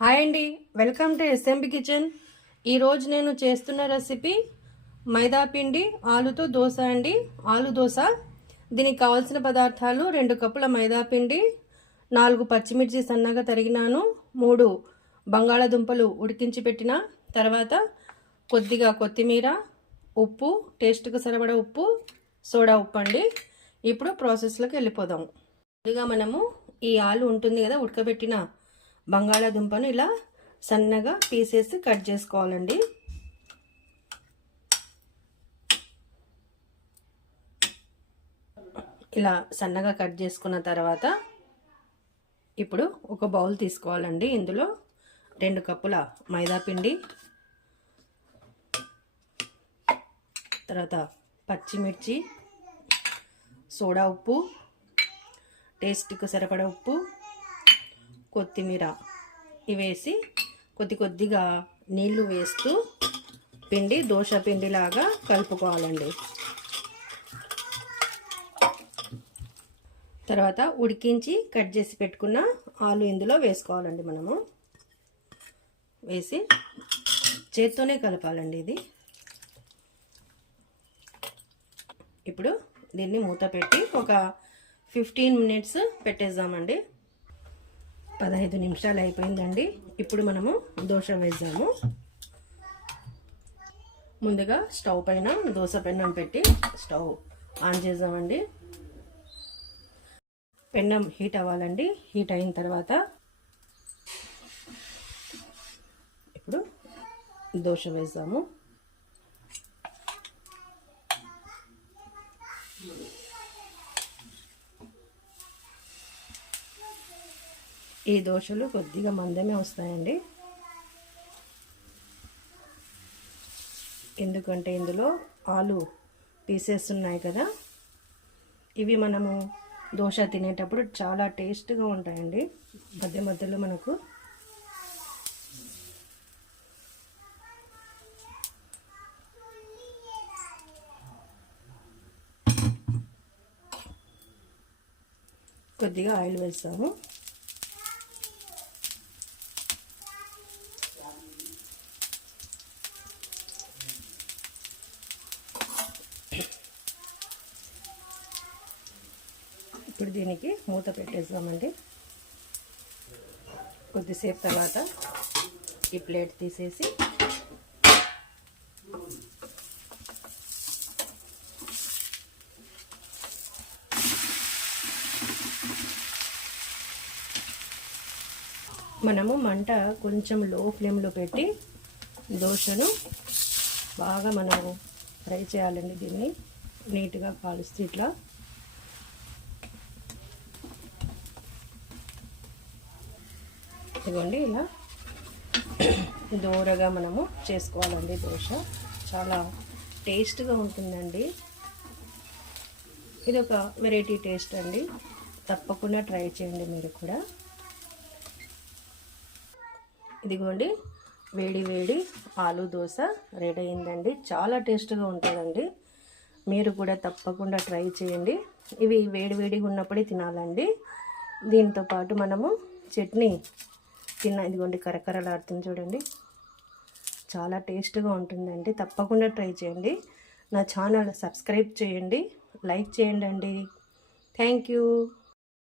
Hi అండి, welcome to SMB kitchen. ఈరోజు నేను చేస్తున్న రెసిపీ మైదా పిండి ఆలుతో దోశ అండి. ఆలు దోశ. దీనికి కావాల్సిన పదార్థాలు 2 కప్పుల మైదా పిండి, 4 పచ్చిమిర్చి సన్నగా తరిగినాను, 3 బంగాళాదుంపలు ఉడికించి పెట్టిన తర్వాత కొద్దిగా కొత్తిమీర, ఉప్పు, టేస్ట్కి సరిపడా ఉప్పు, సోడా ఉప్పు అండి. ఇప్పుడు ప్రాసెస్లోకి వెళ్ళిపోదాం. ముందుగా మనము ఈ ఆలు ఉంటుంది కదా, ఉడకబెట్టిన బంగాళాదుంపను ఇలా సన్నగా పీసెస్ కట్ చేసుకోవాలండి. ఇలా సన్నగా కట్ చేసుకున్న తర్వాత ఇప్పుడు ఒక బౌల్ తీసుకోవాలండి. ఇందులో 2 కప్పుల మైదా పిండి, తర్వాత పచ్చిమిర్చి, సోడా ఉప్పు, టేస్ట్కి సరిపడా ఉప్పు, కొత్తిమీర ఇవేసి కొద్దిగా నీళ్లు వేస్తూ పిండి దోశ పిండిలాగా కలుపుకోవాలండి. తర్వాత ఉడికించి కట్ చేసి పెట్టుకున్న ఆలు ఇందులో వేసుకోవాలండి. మనము వేసి చేత్తోనే కలపాలండి ఇది. ఇప్పుడు దీన్ని మూత పెట్టి ఒక 15 మినిట్స్ పెట్టేద్దామండి. 15 నిమిషాలు అయిపోయిందండి. ఇప్పుడు మనము దోశ వేద్దాము. ముందుగా స్టవ్ పైన దోశ పెన్నం పెట్టి స్టవ్ ఆన్ చేద్దామండి. పెన్నం హీట్ అవ్వాలండి. హీట్ అయిన తర్వాత ఇప్పుడు దోశ వేద్దాము. ఈ దోశలు కొద్దిగా మందమే వస్తాయండి, ఎందుకంటే ఇందులో ఆలు పీసెస్ ఉన్నాయి కదా. ఇవి మనము దోశ తినేటప్పుడు చాలా టేస్ట్గా ఉంటాయండి. మధ్యలో మనకు కొద్దిగా ఆయిల్ వేస్తాము. ఇప్పుడు దీనికి మూత పెట్టేద్దామండి. కొద్దిసేపు తర్వాత ఈ ప్లేట్ తీసేసి మనము మంట కొంచెం లో ఫ్లేమ్లో పెట్టి దోశను బాగా మనము ఫ్రై చేయాలండి. దీన్ని నీట్గా కాలుస్తూ ఇట్లా ఇదిగోండి, ఇలా దూరగా మనము చేసుకోవాలండి. దోశ చాలా టేస్ట్గా ఉంటుందండి. ఇది ఒక వెరైటీ టేస్ట్ అండి. తప్పకుండా ట్రై చేయండి మీరు కూడా. ఇదిగోండి, వేడి వేడి ఆలు దోశ రెడీ అయిందండి. చాలా టేస్ట్గా ఉంటుందండి. మీరు కూడా తప్పకుండా ట్రై చేయండి. ఇవి వేడిగా ఉన్నప్పుడే తినాలండి. దీంతో పాటు మనము చట్నీ ఇదిగోండి, కరకరలాడుతుంది చూడండి, చాలా టేస్ట్గా ఉంటుందండి. తప్పకుండా ట్రై చేయండి. నా ఛానల్ సబ్స్క్రైబ్ చేయండి, లైక్ చేయండి అండి. Thank you.